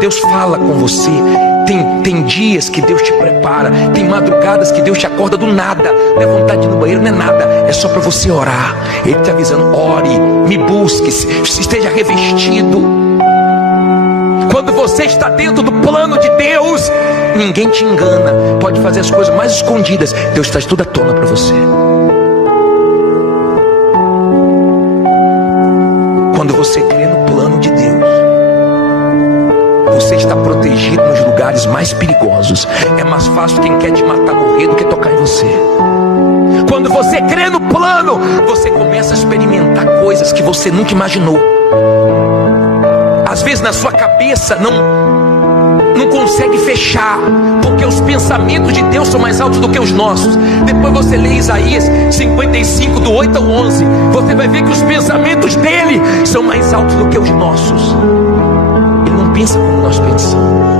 Deus fala com você. Tem dias que Deus te prepara, tem madrugadas que Deus te acorda do nada. Não é vontade de ir no banheiro, não é nada, é só para você orar. Ele te avisando: ore, me busque, esteja revestido. Quando você está dentro do plano de Deus, ninguém te engana. Pode fazer as coisas mais escondidas, Deus traz tudo à tona para você. Quando você crê no plano de Deus, você está protegido nos lugares mais perigosos. É mais fácil quem quer te matar morrer do que tocar em você. Quando você crê no plano, você começa a experimentar coisas que você nunca imaginou. Às vezes na sua cabeça não consegue fechar, porque os pensamentos de Deus são mais altos do que os nossos. Depois você lê Isaías 55, do 8 ao 11, você vai ver que os pensamentos dele são mais altos do que os nossos. Ele não pensa como nós pensamos.